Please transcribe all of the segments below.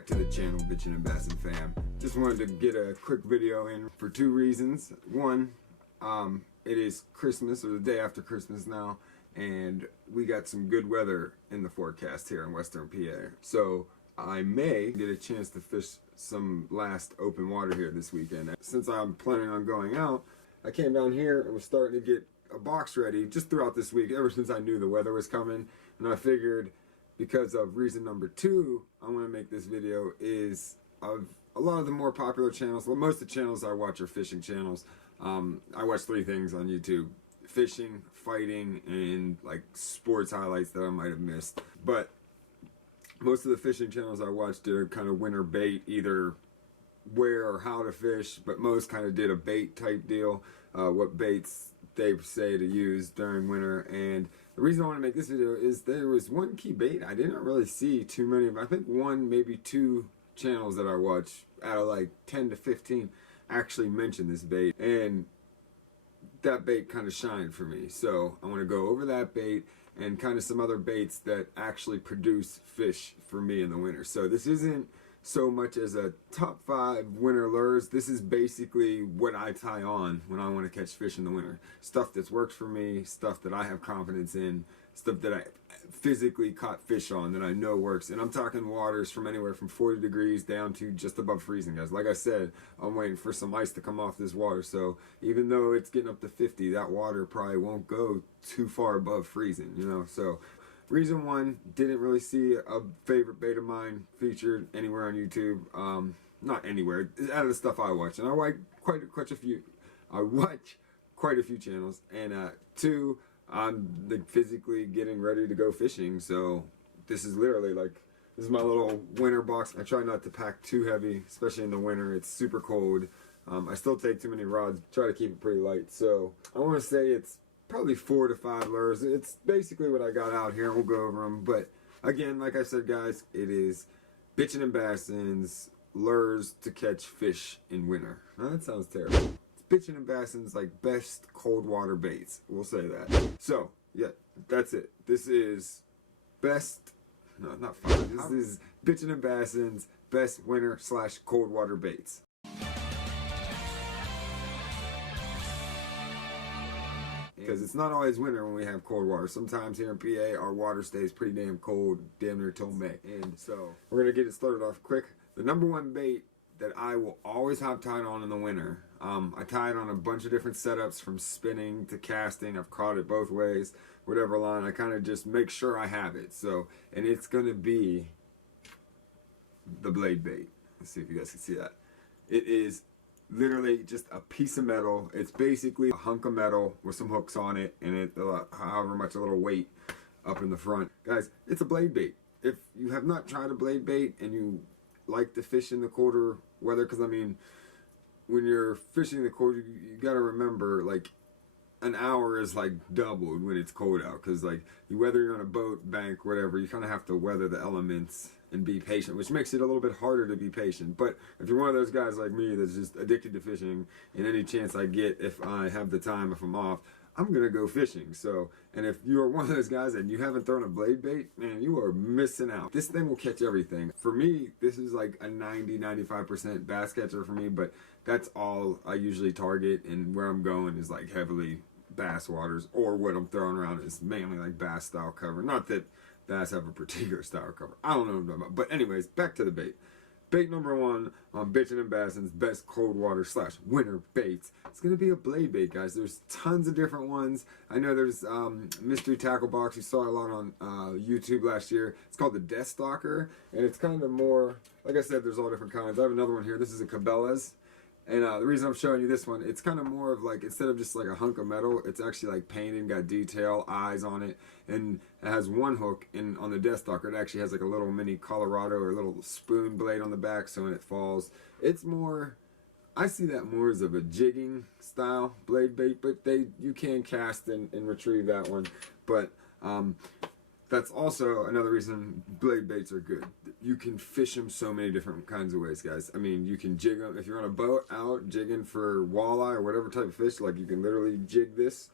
back to the channel, Bitchin' and Bassin fam. Just wanted to get a quick video in for two reasons. One, it is Christmas, or the day after Christmas now, and we got some good weather in the forecast here in Western PA. So I may get a chance to fish some last open water here this weekend. Since I'm planning on going out, I came down here and was starting to get a box ready just throughout this week, ever since I knew the weather was coming. And I figured, because of reason number two, I want to make this video is of a lot of the more popular channels. Well, most of the channels I watch are fishing channels. I watch three things on YouTube: fishing, fighting, and like sports highlights that I might have missed. But most of the fishing channels I watched did kind of winter bait, either where or how to fish, but most kind of did a bait type deal, what baits they say to use during winter. And the reason I want to make this video is there was one key bait I didn't really see too many of. I think one, maybe two channels that I watch out of like 10 to 15 actually mentioned this bait, and that bait kind of shined for me. So I want to go over that bait and kind of some other baits that actually produce fish for me in the winter. So this isn't so much as a top 5 winter lures. This is basically what I tie on when I want to catch fish in the winter. Stuff that's worked for me, stuff that I have confidence in, stuff that I physically caught fish on that I know works. And I'm talking waters from anywhere from 40 degrees down to just above freezing, guys. Like I said, I'm waiting for some ice to come off this water. So even though it's getting up to 50, that water probably won't go too far above freezing, you know. So reason one, didn't really see a favorite bait of mine featured anywhere on YouTube. Not anywhere, out of the stuff I watch. And I watch quite a few. I watch quite a few channels. And two, I'm like physically getting ready to go fishing. So this is literally like, this is my little winter box. I try not to pack too heavy, especially in the winter. It's super cold. I still take too many rods. Try to keep it pretty light. So I want to say it's probably 4 to 5 lures. It's basically what I got out here. We'll go over them. But again, like I said, guys, it is Bitchin' and Bassin's lures to catch fish in winter. Now, that sounds terrible. It's Bitchin' and Bassin's like best cold water baits. We'll say that. So yeah, that's it. This is best. No, not fun. This is Bitchin' and Bassin's best winter / cold water baits. Because it's not always winter when we have cold water. Sometimes here in PA, our water stays pretty damn cold, damn near till May. And so we're going to get it started off quick. The number one bait that I will always have tied on in the winter. I tie it on a bunch of different setups, from spinning to casting. I've caught it both ways, whatever line. I kind of just make sure I have it. So, and it's going to be the blade bait. Let's see if you guys can see that. It is literally just a piece of metal. It's basically a hunk of metal with some hooks on it, and it however much a little weight up in the front. Guys, it's a blade bait. If you have not tried a blade bait and you like to fish in the colder weather, because I mean, when you're fishing in the cold, you got to remember, like, an hour is like doubled when it's cold out, because like whether you're on a boat, bank, whatever, you kind of have to weather the elements and be patient, which makes it a little bit harder to be patient. But if you're one of those guys like me that's just addicted to fishing, and any chance I get, if I have the time, if I'm off, I'm gonna go fishing. So, and if you are one of those guys and you haven't thrown a blade bait, man, you are missing out. This thing will catch everything. For me, this is like a 90-95% bass catcher for me, but that's all I usually target, and where I'm going is like heavily bass waters, or what I'm throwing around is mainly like bass style cover. Not that bass have a particular style cover. I don't know what I'm talking about. But anyways, back to the bait. Bait number one on Bitchin' and Bassin's best cold water / winter baits. It's going to be a blade bait, guys. There's tons of different ones. I know there's Mystery Tackle Box. You saw a lot on YouTube last year. It's called the Death Stalker. And it's kind of more, like I said, there's all different kinds. I have another one here. This is a Cabela's. And the reason I'm showing you this one, it's kind of more of like, instead of just like a hunk of metal, it's actually like painted, got detail, eyes on it, and it has one hook. And on the Death Stalker, it actually has like a little mini Colorado or a little spoon blade on the back, so when it falls, it's more, I see that more as of a jigging style blade bait, but you can cast and retrieve that one. But that's also another reason blade baits are good. You can fish them so many different kinds of ways, guys. I mean, you can jig them. If you're on a boat out jigging for walleye or whatever type of fish, like, you can literally jig this.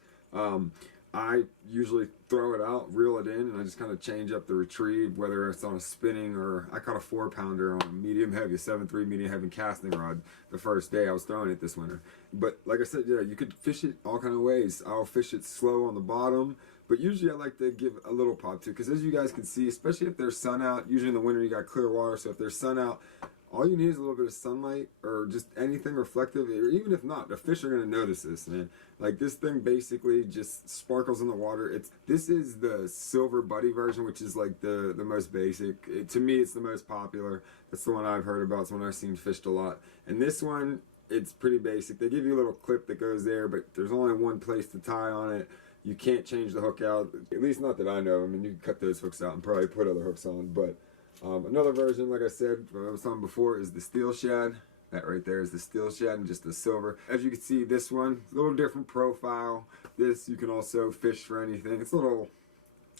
I usually throw it out, reel it in, and I just kind of change up the retrieve, whether it's on a spinning or I caught a 4-pounder on a medium heavy, a 7.3 medium heavy casting rod the first day I was throwing it this winter. But like I said, yeah, you could fish it all kind of ways. I'll fish it slow on the bottom, but usually I like to give a little pop too, because as you guys can see, especially if there's sun out, usually in the winter you got clear water, so if there's sun out, all you need is a little bit of sunlight or just anything reflective, or even if not, the fish are going to notice this, man. Like, this thing basically just sparkles in the water. This is the silver buddy version, which is like the most basic. To me, it's the most popular. That's the one I've heard about. It's the one I've seen fished a lot. And this one, it's pretty basic. They give you a little clip that goes there, but there's only one place to tie on it. You can't change the hook out, at least not that I know. I mean, you can cut those hooks out and probably put other hooks on, but another version, like I said, I was on before, is the steel shad. That right there is the steel shad and just the silver. As you can see, this one, a little different profile. This, you can also fish for anything. It's a little,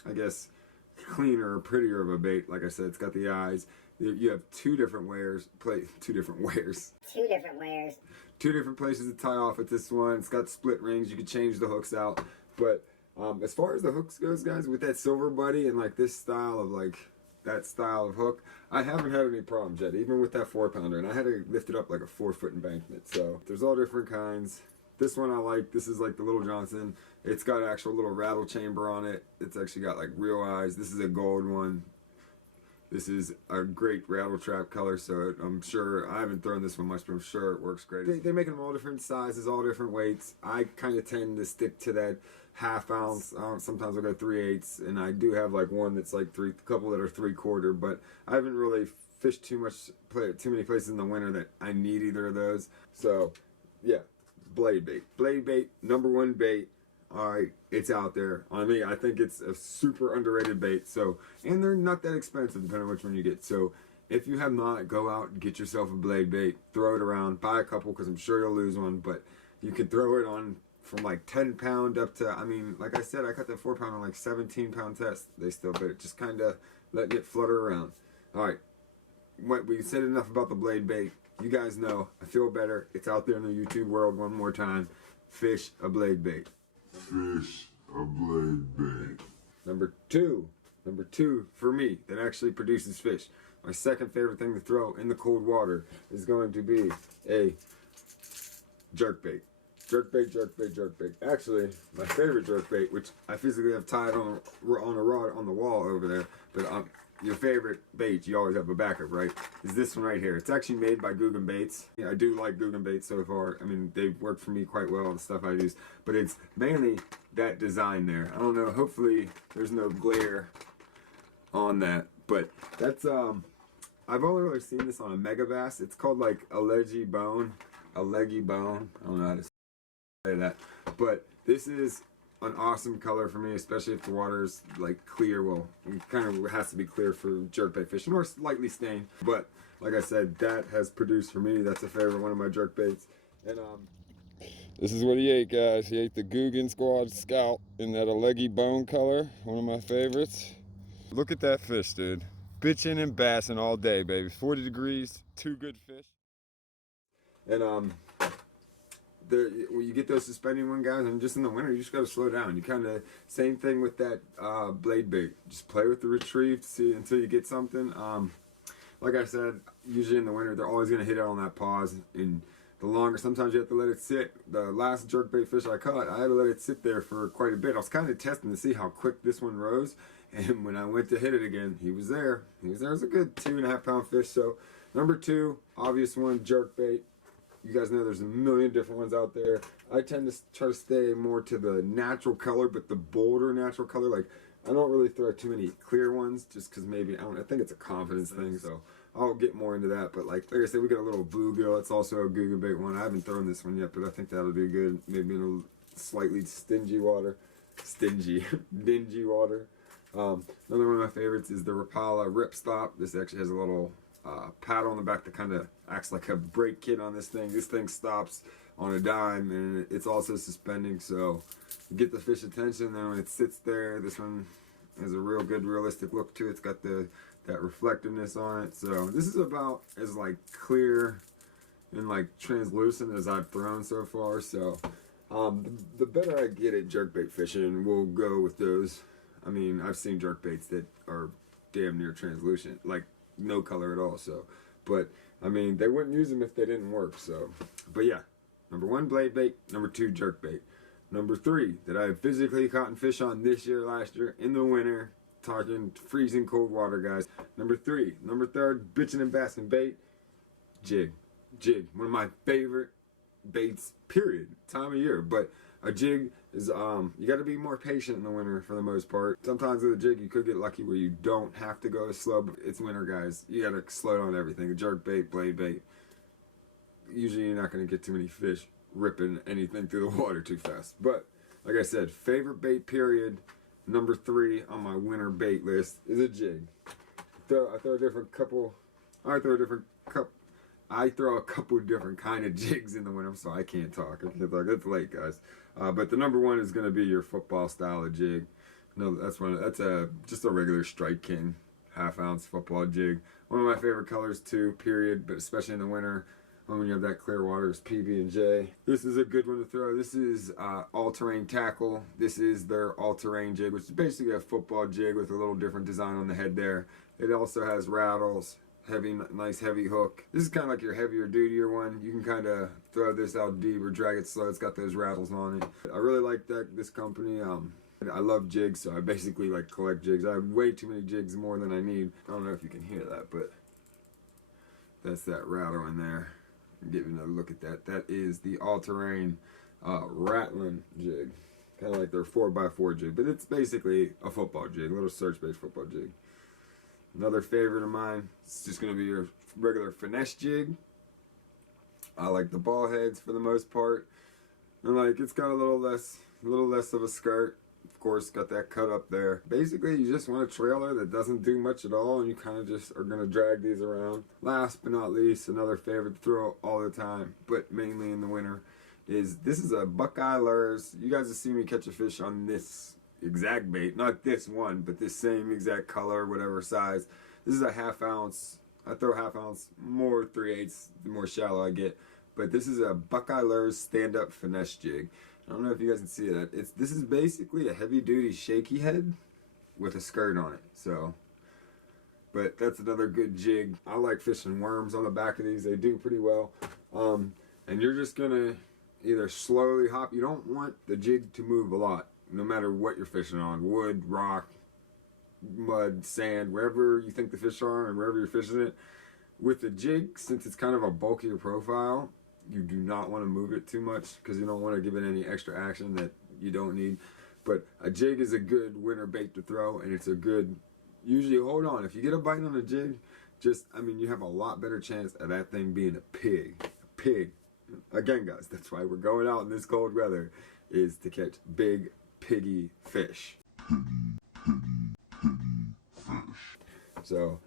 I guess, cleaner or prettier of a bait. Like I said, it's got the eyes. You have two different wares. Two different places to tie off at this one. It's got split rings. You can change the hooks out. But as far as the hooks goes, guys, with that silver buddy and like this style of that style of hook, I haven't had any problems yet, even with that 4-pounder, and I had to lift it up like a 4-foot embankment. So there's all different kinds. This one I like. This is like the Little Johnson. It's got an actual little rattle chamber on it. It's actually got like real eyes. This is a gold one. This is a great rattle trap color, so I'm sure, I haven't thrown this one much, but I'm sure it works great. They make them all different sizes, all different weights. I kind of tend to stick to that ½ ounce. Sometimes I'll go 3/8, and I do have like one that's like a couple that are 3/4, but I haven't really fished too many places in the winter that I need either of those. So yeah, blade bait. Blade bait, #1 bait. Alright, it's out there. I mean, I think it's a super underrated bait. So, and they're not that expensive depending on which one you get. So, if you have not, go out and get yourself a blade bait. Throw it around. Buy a couple, because I'm sure you'll lose one. But you can throw it on from like 10-pound up to, I mean, like I said, I got that 4-pound on like 17-pound test. They still bit it. Just kind of letting it flutter around. Alright, we said enough about the blade bait. You guys know, I feel better. It's out there in the YouTube world one more time. Fish a blade bait. Fish a blade bait. Number two for me that actually produces fish. My second favorite thing to throw in the cold water is going to be a jerkbait. Jerkbait. Actually, my favorite jerkbait, which I physically have tied on a rod on the wall over there, but your favorite bait, you always have a backup, right? Is this one right here. It's actually made by BAITS. Yeah, I do like BAITS so far. I mean, they've worked for me quite well on the stuff I use, but it's mainly that design there. I don't know, hopefully there's no glare on that, but that's, I've only really seen this on a mega bass. It's called like a leggy bone. I don't know how to say that, but this is an awesome color for me, especially if the water's like clear. Well, it kind of has to be clear for jerkbait fishing, or slightly stained. But like I said, that has produced for me. That's a favorite one of my jerkbaits. And this is what he ate, guys. He ate the Guggen Squad Scout in that leggy bone color. One of my favorites. Look at that fish, dude. Bitching and bassing all day, baby. 40 degrees, 2 good fish. And when you get those suspending one, guys, and just in the winter, you just got to slow down. You kind of, same thing with that blade bait. Just play with the retrieve until you get something. Like I said, usually in the winter, they're always going to hit it on that pause. And the longer, sometimes you have to let it sit. The last jerkbait fish I caught, I had to let it sit there for quite a bit. I was kind of testing to see how quick this one rose. And when I went to hit it again, he was there. He was there. It was a good 2.5-pound fish. So, #2, obvious one, jerkbait. You guys know there's a million different ones out there. I tend to try to stay more to the natural color, but the bolder natural color. Like, I don't really throw too many clear ones, just because maybe, I think it's a confidence thing, so I'll get more into that. But like I said, we got a little bluegill. It's also a Guggen bait one. I haven't thrown this one yet, but I think that'll be good. Maybe in a slightly dingy water. Another one of my favorites is the Rapala Ripstop. This actually has a little paddle on the back that kind of acts like a brake kit on this thing. This thing stops on a dime, and it's also suspending, so you get the fish attention. Then when it sits there, this one has a real good realistic look to it. It's got that reflectiveness on it. So this is about as like clear and like translucent as I've thrown so far. So The better I get at jerkbait fishing, we'll go with those. I mean, I've seen jerkbaits that are damn near translucent, like no color at all. So, but I mean, they wouldn't use them if they didn't work. So, but yeah, number 1, blade bait. Number 2, jerkbait. Number 3 that I have physically caught and fish on this year, last year, in the winter, talking freezing cold water, guys. Number 3, number 3rd, bitching and basking bait, jig. Jig, one of my favorite baits, period, time of year. But a jig is, you got to be more patient in the winter for the most part. Sometimes with a jig, you could get lucky where you don't have to go slow, but it's winter, guys. You got to slow down everything. A jerk bait, blade bait. Usually you're not going to get too many fish ripping anything through the water too fast. But like I said, favorite bait, period, number 3 on my winter bait list is a jig. I throw a couple different kind of jigs in the winter, so I can't talk. It's late, guys. But the number 1 is going to be your football style of jig. No, that's just a regular Strike King, 1/2 ounce football jig. One of my favorite colors too, period. But especially in the winter, when you have that clear water, is PB&J. This is a good one to throw. This is all-terrain tackle. This is their all-terrain jig, which is basically a football jig with a little different design on the head there. It also has rattles. Nice heavy hook. This is kind of like your heavier dutier one. You can kind of throw this out deep or drag it slow. It's got those rattles on it. I really like this company. I love jigs, so I basically like collect jigs. I have way too many jigs, more than I need. I don't know if you can hear that, but that's that rattle in there. Give you another look at that. That is the all-terrain rattling jig. Kind of like their 4x4 jig, but it's basically a football jig, a little search-based football jig. Another favorite of mine, it's just going to be your regular finesse jig. I like the ball heads for the most part. And like, it's got a little less of a skirt. Of course, got that cut up there. Basically, you just want a trailer that doesn't do much at all, and you kind of just are going to drag these around. Last but not least, another favorite to throw all the time, but mainly in the winter, this is a Buckeye Lures. You guys have seen me catch a fish on this exact bait, not this one, but this same exact color, whatever size. This is a 1/2 ounce. I throw 1/2 ounce, more 3/8 the more shallow I get. But this is a Buckeye Lures stand-up finesse jig. I don't know if you guys can see that. This is basically a heavy-duty shaky head with a skirt on it. So, but that's another good jig. I like fishing worms on the back of these. They do pretty well. And you're just gonna either slowly hop. You don't want the jig to move a lot, no matter what you're fishing on. Wood, rock, mud, sand, wherever you think the fish are and wherever you're fishing it. With the jig, since it's kind of a bulkier profile, you do not want to move it too much because you don't want to give it any extra action that you don't need. But a jig is a good winter bait to throw, and it's a good, usually, hold on, if you get a bite on a jig, you have a lot better chance of that thing being a pig. A pig. Again, guys, that's why we're going out in this cold weather, is to catch big, piggy fish. So,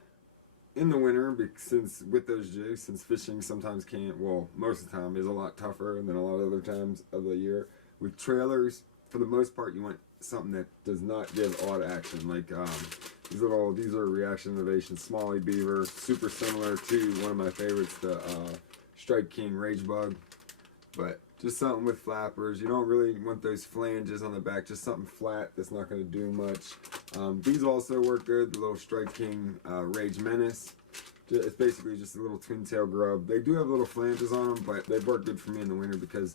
in the winter, since with those jigs, since fishing sometimes most of the time is a lot tougher than a lot of other times of the year. With trailers, for the most part, you want something that does not give a lot of action. Like these are Reaction Innovation Smalley Beaver, super similar to one of my favorites, the Strike King Rage Bug. But just something with flappers. You don't really want those flanges on the back. Just something flat that's not going to do much. These also work good. The little Strike King Rage Menace. It's basically just a little twin tail grub. They do have little flanges on them, but they work good for me in the winter because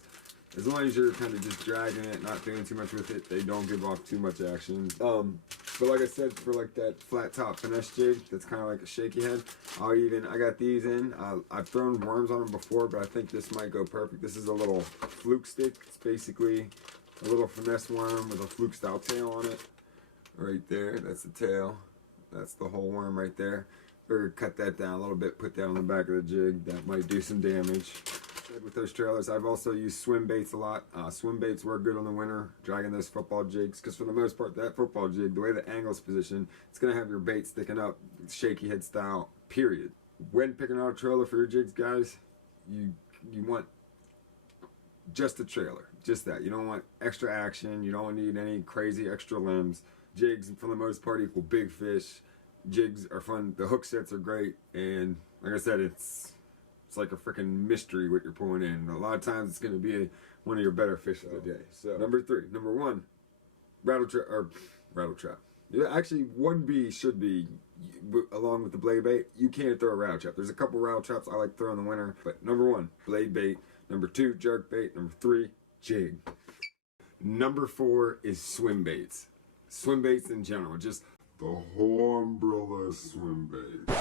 as long as you're kind of just dragging it, not doing too much with it, they don't give off too much action. But like I said, for like that flat top finesse jig, that's kind of like a shaky head, I got these in. I've thrown worms on them before, but I think this might go perfect. This is a little fluke stick. It's basically a little finesse worm with a fluke style tail on it. Right there, that's the tail. That's the whole worm right there. Figured cut that down a little bit, put that on the back of the jig. That might do some damage. With those trailers, I've also used swim baits a lot. Swim baits work good on the winter, dragging those football jigs, because for the most part, that football jig, the way the angle's positioned, it's going to have your bait sticking up, shaky head style, period. When picking out a trailer for your jigs, guys, you want just a trailer, just that. You don't want extra action, you don't need any crazy extra limbs. Jigs, for the most part, equal big fish. Jigs are fun, the hook sets are great, and like I said, It's like a freaking mystery what you're pulling in. A lot of times it's going to be one of your better fish of the day. So number 1, rattle trap. Yeah, actually 1B should be along with the blade bait. You can't throw a rattle trap. There's a couple rattle traps I like throwing in the winter, but number 1, blade bait. Number 2, jerk bait. Number 3, jig. Number 4 is swim baits. Swim baits in general, just The whole umbrella swim bait.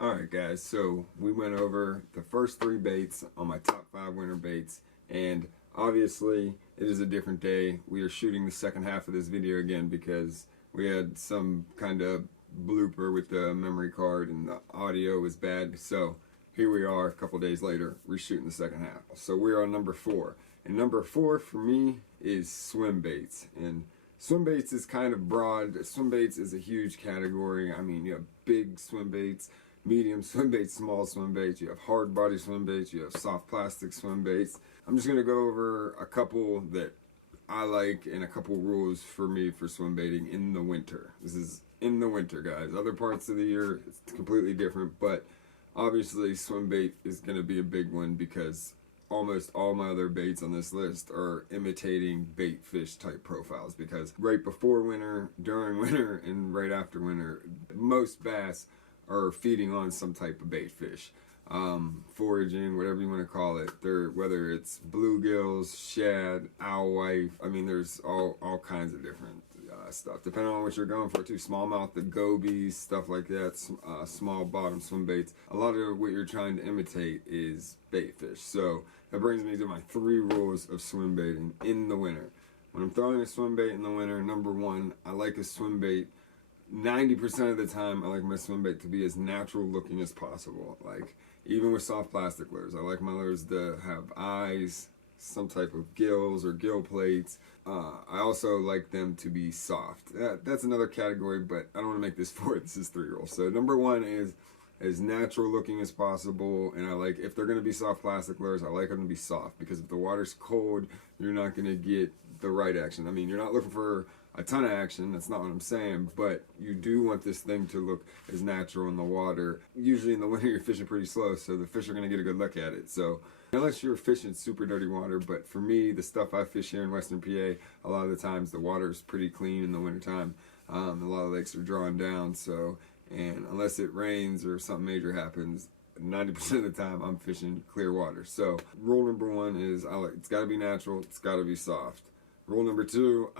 Alright guys, so we went over the first 3 baits on my top 5 winter baits, and obviously it is a different day. We are shooting the second half of this video again because we had some kind of blooper with the memory card and the audio was bad. So here we are a couple days later, reshooting the second half. So we're on number 4. And number 4 for me is swim baits. And swim baits is kind of broad. Swim baits is a huge category. I mean, you have big swim baits, medium swim baits, small swim baits. You have hard body swim baits. You have soft plastic swim baits. I'm just going to go over a couple that I like and a couple rules for me for swim baiting in the winter. This is in the winter, guys. Other parts of the year, it's completely different. But obviously, swim bait is going to be a big one because almost all my other baits on this list are imitating bait fish type profiles, because right before winter, during winter, and right after winter, most bass are feeding on some type of bait fish, foraging, whatever you want to call it. Whether it's bluegills, shad, alewife, I mean there's all kinds of different stuff depending on what you're going for too. Smallmouth, the gobies, stuff like that, small bottom swim baits. A lot of what you're trying to imitate is bait fish. So that brings me to my 3 rules of swim baiting in the winter. When I'm throwing a swim bait in the winter, number 1, I like a swim bait 90% of the time. I like my swim bait to be as natural looking as possible. Like even with soft plastic lures, I like my lures to have eyes, some type of gills or gill plates. I also like them to be soft. That's another category, but I don't want to make this 4. This is 3 rules. So number 1 is as natural looking as possible, and I like, if they're going to be soft plastic lures, I like them to be soft, because if the water's cold, you're not going to get the right action. I mean, you're not looking for a ton of action, that's not what I'm saying, but you do want this thing to look as natural in the water. Usually in the winter you're fishing pretty slow, so the fish are going to get a good look at it. So unless you're fishing super dirty water, but for me, the stuff I fish here in Western PA, a lot of the times the water is pretty clean in the wintertime. A lot of lakes are drawn down, so, and unless it rains or something major happens, 90% of the time I'm fishing clear water. So rule number 1 is it's got to be natural, it's got to be soft. Rule number 2,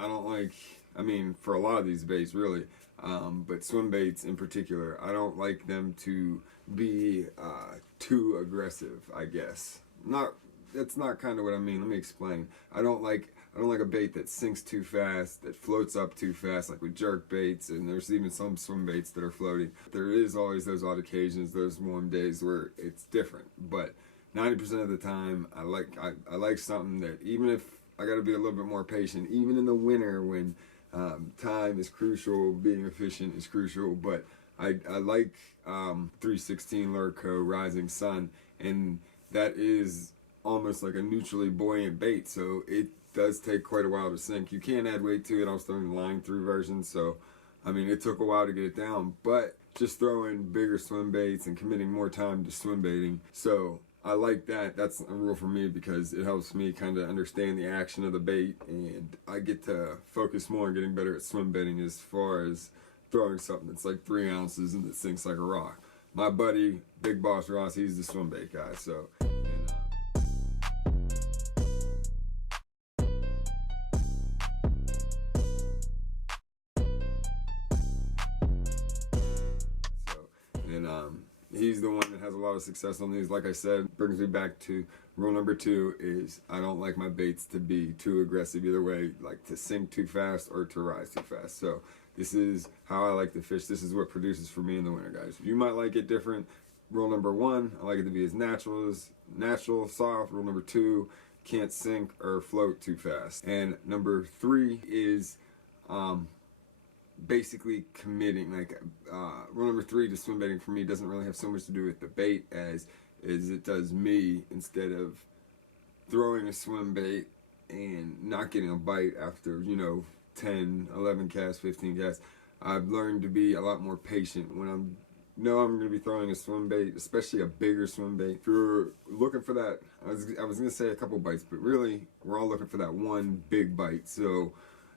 I mean, for a lot of these baits, really, but swim baits in particular, I don't like them to be too aggressive, I guess. That's not kind of what I mean. Let me explain. I don't like a bait that sinks too fast, that floats up too fast, like with jerk baits, and there's even some swim baits that are floating. There is always those odd occasions, those warm days where it's different, but 90% of the time, I like something that, even if I got to be a little bit more patient, even in the winter when time is crucial, being efficient is crucial, but I like 316 Lurco Rising Sun, and that is almost like a neutrally buoyant bait, so it does take quite a while to sink. You can add weight to it. I was throwing the line through version, so I mean it took a while to get it down, but just throwing bigger swim baits and committing more time to swim baiting. So I like that. That's a rule for me because it helps me kind of understand the action of the bait, and I get to focus more on getting better at swim baiting as far as throwing something that's like 3 ounces and that sinks like a rock. My buddy, Big Boss Ross, he's the swim bait guy, so. He's the one that has a lot of success on these. Like I said, brings me back to rule number 2 is I don't like my baits to be too aggressive either way, like to sink too fast or to rise too fast. So this is how I like to fish. This is what produces for me in the winter, guys. You might like it different. Rule number 1, I like it to be as natural, soft. Rule number 2, can't sink or float too fast. And number 3 is basically committing. Like rule number 3 to swim baiting for me doesn't really have so much to do with the bait as it does me. Instead of throwing a swim bait and not getting a bite after 10, 11 casts, 15 casts, I've learned to be a lot more patient when I'm going to be throwing a swim bait, especially a bigger swim bait. If you're looking for that, I was going to say a couple bites, but really we're all looking for that one big bite. So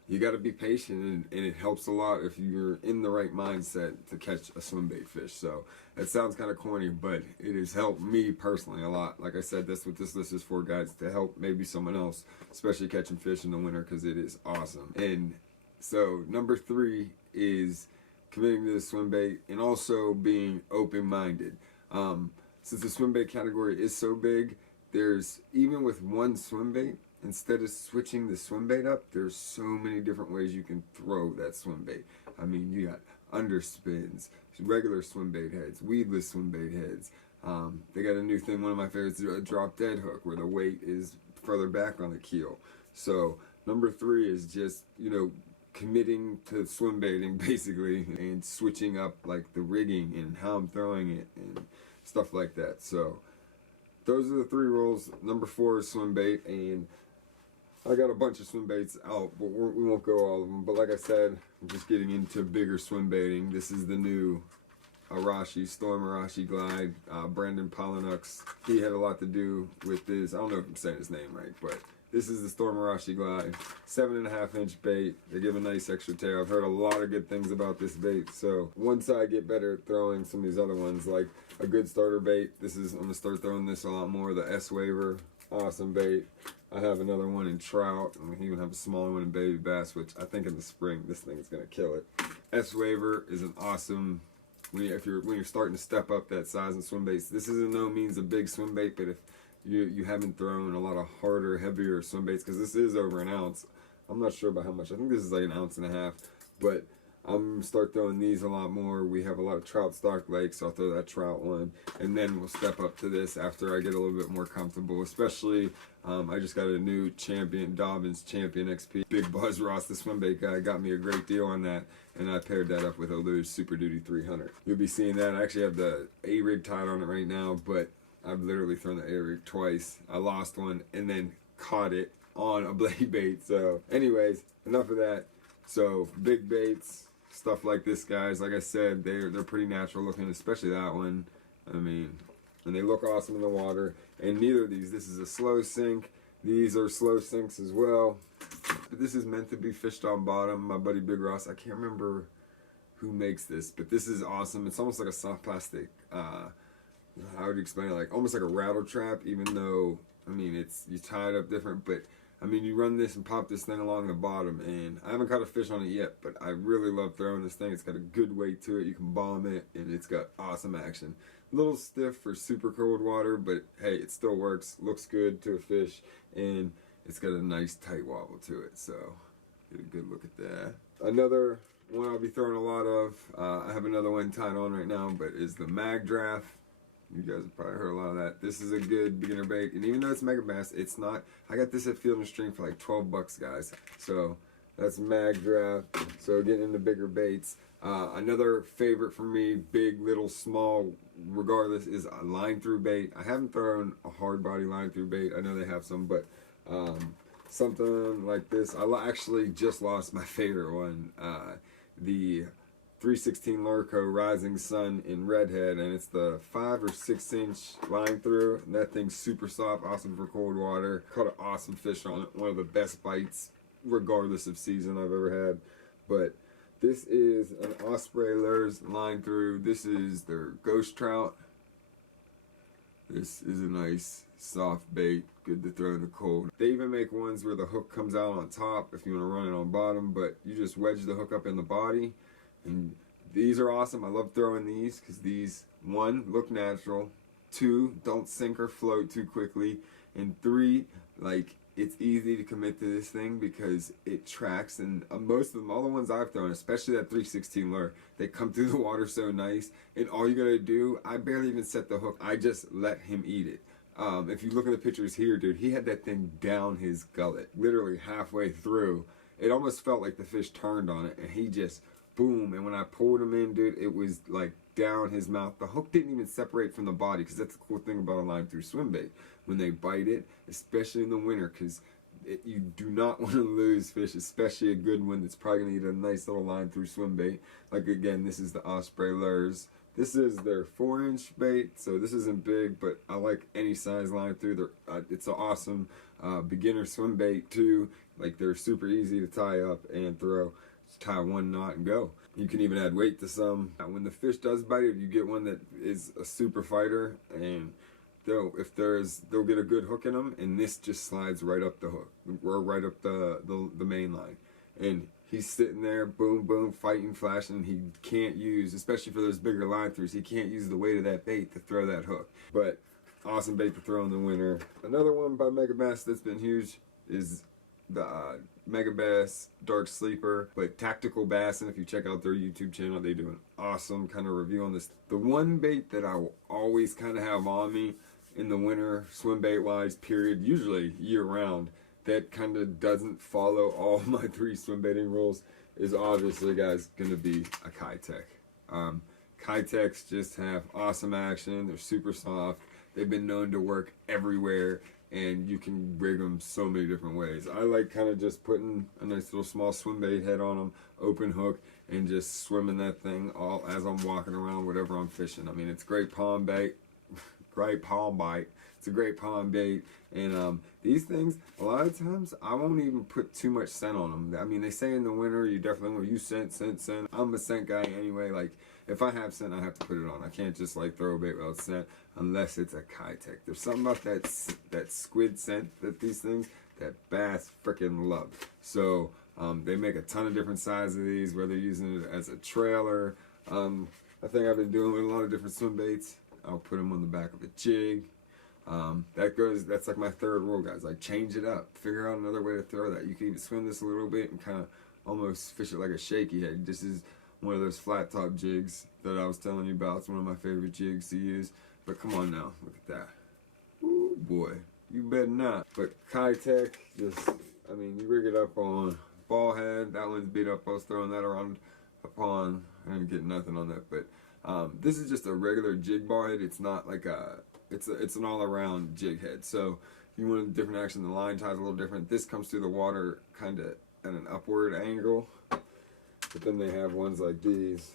you got to be patient, and it helps a lot if you're in the right mindset to catch a swim bait fish. So it sounds kind of corny, but it has helped me personally a lot. Like I said, that's what this list is for, guys, to help maybe someone else, especially catching fish in the winter, because it is awesome. And so number 3 is committing to the swim bait and also being open-minded. Since the swim bait category is so big, there's, even with one swim bait, instead of switching the swim bait up, there's so many different ways you can throw that swim bait. I mean, you got underspins, regular swim bait heads, weedless swim bait heads. They got a new thing, one of my favorites, a drop dead hook, where the weight is further back on the keel. So number 3 is just, committing to swim baiting basically, and switching up like the rigging and how I'm throwing it and stuff like that. So those are the 3 rules. Number 4 is swim bait, and I got a bunch of swim baits out, but we won't go all of them. But like I said, I'm just getting into bigger swim baiting. This is the new Storm Arashi Glide. Brandon Pollinux, he had a lot to do with this. I don't know if I'm saying his name right, but this is the Storm Arashi Glide. 7.5 inch bait. They give a nice extra tail. I've heard a lot of good things about this bait. So once I get better at throwing some of these other ones, like a good starter bait, I'm gonna start throwing this a lot more. The S Waver, awesome bait. I have another one in trout. I even have a smaller one in baby bass, which I think in the spring this thing is gonna kill it. S Waver is an awesome, when you're starting to step up that size in swim baits. This is in no means a big swim bait, but if you haven't thrown a lot of harder, heavier swim baits, because this is over an ounce. I'm not sure about how much. I think this is like 1.5 ounces, but I'm going to start throwing these a lot more. We have a lot of trout stock lakes, so I'll throw that trout one, and then we'll step up to this after I get a little bit more comfortable. Especially, I just got a new Dobbins Champion XP. Big Buzz Ross, the swim bait guy, got me a great deal on that, and I paired that up with a Lewis Super Duty 300. You'll be seeing that. I actually have the A-rig tied on it right now, but I've literally thrown the A-rig twice. I lost one and then caught it on a blade bait. So anyways, enough of that. So big baits, stuff like this, guys. Like I said, they're pretty natural looking, especially that one. I mean, and they look awesome in the water. And neither of these, this is a slow sink. These are slow sinks as well. But this is meant to be fished on bottom. My buddy Big Ross, I can't remember who makes this, but this is awesome. It's almost like a soft plastic, how would you explain it? Like almost like a rattle trap, even though, I mean, you tie it up different, but I mean, you run this and pop this thing along the bottom, and I haven't caught a fish on it yet, but I really love throwing this thing. It's got a good weight to it. You can bomb it, and it's got awesome action. A little stiff for super cold water, but hey, it still works. Looks good to a fish, and it's got a nice tight wobble to it, so get a good look at that. Another one I'll be throwing a lot of, I have another one tied on right now, but is the Mag Draft. You guys have probably heard a lot of that. This is a good beginner bait, and even though it's Mega Bass, it's not. I got this at Field and Stream for like 12 bucks, guys. So that's Mag Draft. So getting into bigger baits. Another favorite for me, big, little, small, regardless, is a line through bait. I haven't thrown a hard body line through bait. I know they have some, but something like this. I actually just lost my favorite one. The 316 Lurco Rising Sun in Redhead, and it's the 5 or 6 inch line through, and that thing's super soft, awesome for cold water. Caught an awesome fish on it, one of the best bites regardless of season I've ever had. But this is an Osprey Lures line through. This is their ghost trout. This is a nice soft bait, good to throw in the cold. They even make ones where the hook comes out on top if you want to run it on bottom, but you just wedge the hook up in the body. And these are awesome. I love throwing these because these, 1, look natural, 2, don't sink or float too quickly, and 3, like, it's easy to commit to this thing because it tracks. And most of them, all the ones I've thrown, especially that 316 lure, they come through the water so nice, and all you gotta do, I barely even set the hook, I just let him eat it. If you look at the pictures here, dude, he had that thing down his gullet, literally halfway through. It almost felt like the fish turned on it, and he just boom. And when I pulled him in, dude, it was like down his mouth. The hook didn't even separate from the body, because that's the cool thing about a line through swim bait. When they bite it, especially in the winter, because you do not want to lose fish, especially a good one that's probably going to eat a nice little line through swim bait. Like again, this is the Osprey Lures. This is their 4-inch bait, so this isn't big, but I like any size line through. It's an awesome beginner swim bait too. Like they're super easy to tie up and throw. Just tie one knot and go. You can even add weight to some. When the fish does bite it, you get one that is a super fighter, and they'll get a good hook in them, and this just slides right up the hook, or right up the main line, and he's sitting there, boom, boom, fighting, flashing. He can't use, especially for those bigger line throughs, he can't use the weight of that bait to throw that hook. But awesome bait to throw in the winter. Another one by Megabass that's been huge is the Megabass Dark Sleeper, but Tactical Bass, and if you check out their YouTube channel, they do an awesome kind of review on this. The one bait that I will always kind of have on me in the winter, swim bait wise, period, usually year round, that kind of doesn't follow all my 3 swim baiting rules, is obviously, guys, going to be a Kitech. Kitechs just have awesome action. They're super soft. They've been known to work everywhere, and you can rig them so many different ways. I like kind of just putting a nice little small swim bait head on them, open hook, and just swimming that thing all as I'm walking around, whatever I'm fishing. I mean, it's great pond bait. Great palm bite. It's a great palm bait, and these things, a lot of times I won't even put too much scent on them. I mean, they say in the winter you definitely want to use scent. I'm a scent guy anyway. Like if I have scent, I have to put it on. I can't just like throw a bait without scent unless it's a Kitech. There's something about that squid scent that these things that bass freaking love. So they make a ton of different sizes of these, whether you're using it as a trailer. I think I've been doing with a lot of different swim baits. I'll put them on the back of a jig. That's like my 3rd rule, guys. Like change it up. Figure out another way to throw that. You can even swim this a little bit and kind of almost fish it like a shaky head. This is one of those flat top jigs that I was telling you about. It's one of my favorite jigs to use. But come on now, look at that. Ooh boy, you better not. But Kitech, I mean, you rig it up on ball head. That one's beat up. I was throwing that around upon. I didn't get nothing on that, but this is just a regular jig ball head. It's not like it's an all-around jig head. So if you want a different action, the line tie's a little different. This comes through the water kind of at an upward angle. But then they have ones like these,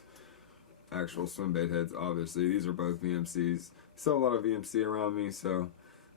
actual swim bait heads. Obviously, these are both VMCs. Still a lot of VMC around me, so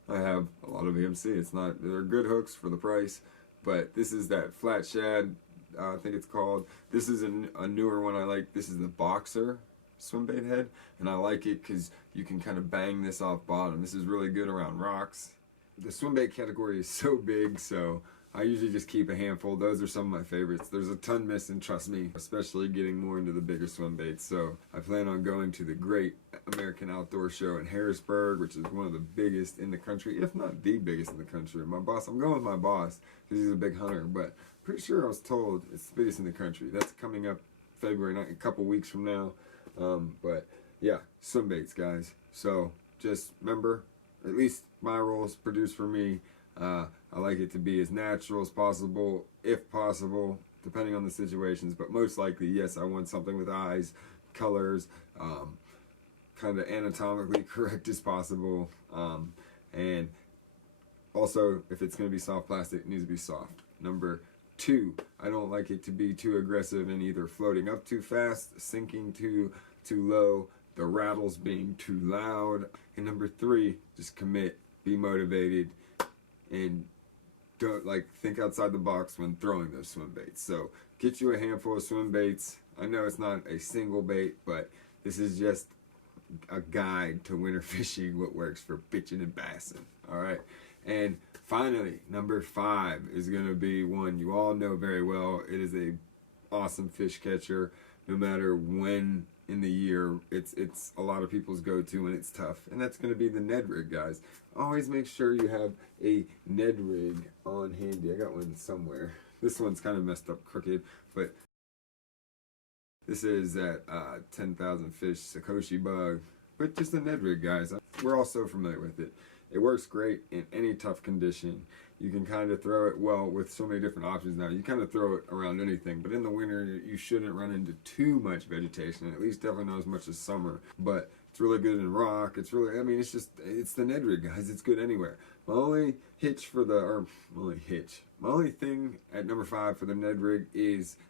I have a lot of VMC. They're good hooks for the price. But this is that flat shad, I think it's called. This is a newer one I like. This is the Boxer swim bait head, and I like it because you can kind of bang this off bottom. This is really good around rocks. The swim bait category is so big, so I usually just keep a handful. Those are some of my favorites. There's a ton missing, trust me, especially getting more into the bigger swim baits. So I plan on going to the Great American Outdoor Show in Harrisburg, which is one of the biggest in the country, if not the biggest in the country. I'm going with my boss because he's a big hunter, but pretty sure I was told it's the biggest in the country. That's coming up February 9th, a couple weeks from now. But yeah, swim baits, guys. So just remember, at least my rules produced for me. I like it to be as natural as possible, if possible, depending on the situations. But most likely, yes, I want something with eyes, colors, kind of anatomically correct as possible. And also, if it's going to be soft plastic, it needs to be soft. Number 2, I don't like it to be too aggressive and either floating up too fast, sinking too low, the rattles being too loud. And number 3, just commit, be motivated, and don't think outside the box when throwing those swim baits. So get you a handful of swim baits. I know it's not a single bait, but this is just a guide to winter fishing, what works for bitching and bassing. All right. And finally, number 5 is going to be one you all know very well. It is a awesome fish catcher, no matter when in the year. It's a lot of people's go-to when it's tough, and that's going to be the Ned rig, guys. Always make sure you have a Ned rig on handy. I got one somewhere. This one's kind of messed up, crooked, but this is that 10,000 fish Sakoshi bug, but just a Ned rig, guys. We're all so familiar with it. It works great in any tough condition. You can kind of throw it, well, with so many different options now, you kind of throw it around anything. But in the winter, you shouldn't run into too much vegetation, at least definitely not as much as summer. But It's really good in rock. It's really, I mean, it's the Ned rig, guys. It's good anywhere. My only thing at number 5 for the Ned rig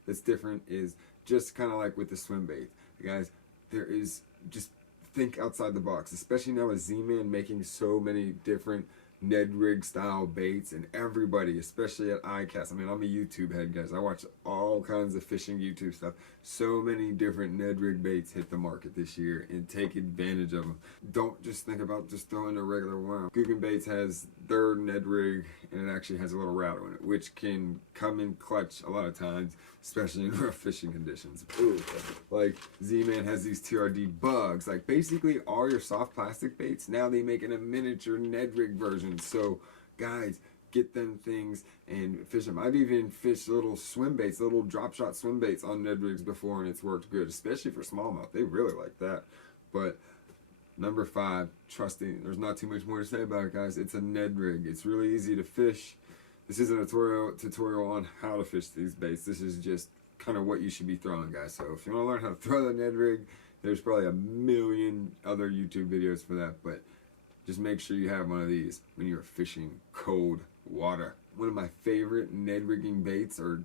that's different is just kind of like with the swim bait. Guys, there is, just think outside the box, especially now with Z-Man making so many different Ned rig style baits, and everybody, especially at iCast. I mean, I'm a YouTube head, guys. I watch all kinds of fishing YouTube stuff. So many different Ned rig baits hit the market this year, and take advantage of them. Don't just think about just throwing a regular one. Guggen Baits has their Ned rig, and it actually has a little rattle in it, which can come in clutch a lot of times, especially in rough fishing conditions. Ooh, like Z-Man has these TRD bugs. Like basically all your soft plastic baits, now they make in a miniature Ned rig version. So guys, get them things and fish them. I've even fished little swim baits, little drop shot swim baits on Ned rigs before, and it's worked good, especially for smallmouth. They really like that. But number 5, trusting. There's not too much more to say about it, guys. It's a Ned rig. It's really easy to fish. This isn't a tutorial on how to fish these baits. This is just kind of what you should be throwing, guys. So if you want to learn how to throw the Ned rig, there's probably a million other YouTube videos for that. But just make sure you have one of these when you're fishing cold water. One of my favorite Ned rigging baits, or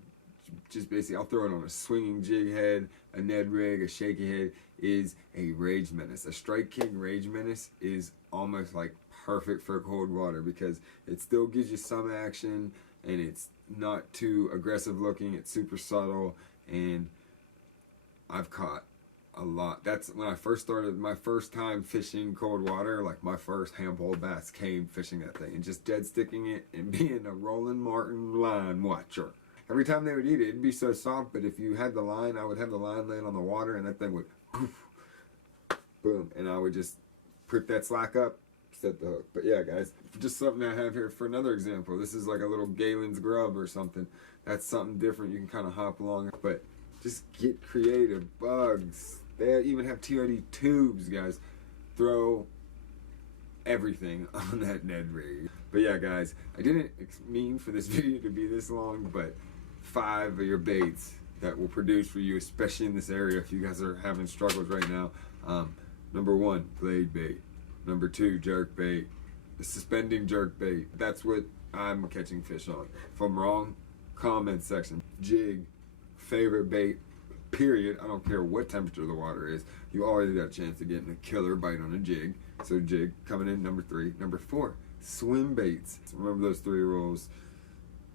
just basically, I'll throw it on a swinging jig head, a Ned rig, a shaky head, is a Rage Menace. A Strike King Rage Menace is almost like perfect for cold water because it still gives you some action, and it's not too aggressive looking. It's super subtle, and I've caught a lot. That's when I first started my first time fishing cold water. Like my first hand-pole bass came fishing that thing and just dead sticking it and being a Roland Martin line watcher. Every time they would eat it, it'd be so soft, but if you had the line, I would have the line laying on the water, and that thing would poof, boom, and I would just prick that slack up, set the hook. But yeah, guys, just something I have here for another example. This is like a little Galen's grub or something. That's something different. You can kind of hop along, but just get creative. Bugs. They even have TRD tubes, guys. Throw everything on that Ned rig. But yeah, guys, I didn't mean for this video to be this long, but 5 of your baits that will produce for you, especially in this area if you guys are having struggles right now. Number 1, blade bait. Number 2, jerk bait. The suspending jerk bait. That's what I'm catching fish on. If I'm wrong, comment section. Jig, favorite bait, period. I don't care what temperature the water is. You always got a chance of getting a killer bite on a jig. So jig coming in number 3. Number 4, swim baits. Remember those 3 rules.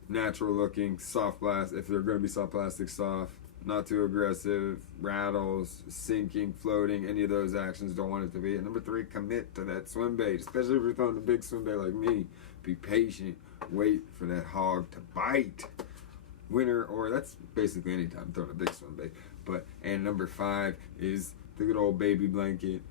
Natural looking, soft plastic. If they're going to be soft plastic, soft. Not too aggressive, rattles, sinking, floating, any of those actions, don't want it to be. And number 3, commit to that swim bait, especially if you're throwing a big swim bait like me. Be patient, wait for that hog to bite. Winter, or that's basically any time throwing a big swim bait. And number 5 is the good old baby blanket,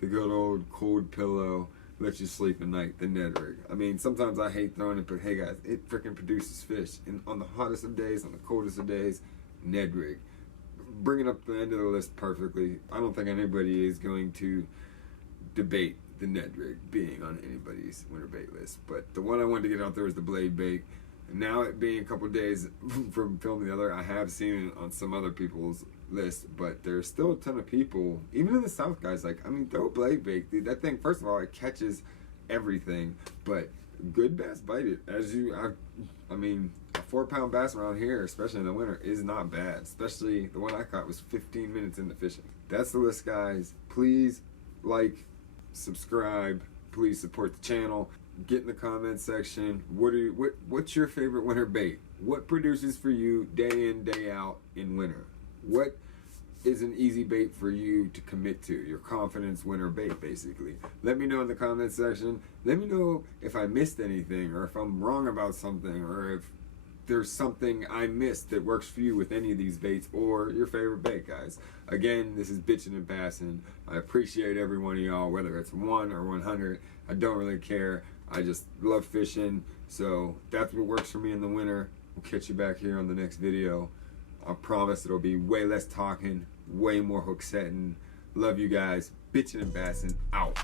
the good old cold pillow, let you sleep at night, the Ned rig. I mean, sometimes I hate throwing it, but hey guys, it freaking produces fish. And on the hottest of days, on the coldest of days, Ned rig. Bringing up the end of the list perfectly. I don't think anybody is going to debate the Ned rig being on anybody's winter bait list. But the one I wanted to get out there was the blade bait. And now it being a couple days from filming the other, I have seen it on some other people's list, but there's still a ton of people, even in the South, guys, like, I mean, throw blade bait. Dude, that thing, first of all, it catches everything, but good bass bite it. I mean, a 4-pound bass around here, especially in the winter, is not bad. Especially the one I caught was 15 minutes into fishing. That's the list, guys. Please like, subscribe, please support the channel. Get in the comment section. What's your favorite winter bait? What produces for you day in, day out in winter? What is an easy bait for you to commit to? Your confidence winter bait, basically. Let me know in the comment section. Let me know if I missed anything, or if I'm wrong about something, or if there's something I missed that works for you with any of these baits, or your favorite bait, guys. Again, this is Bitchin' and Bassin'. I appreciate every one of y'all, whether it's 1 or 100. I don't really care. I just love fishing, so that's what works for me in the winter. We'll catch you back here on the next video. I promise it'll be way less talking, way more hook setting. Love you guys. Bitchin' and Bassin' out.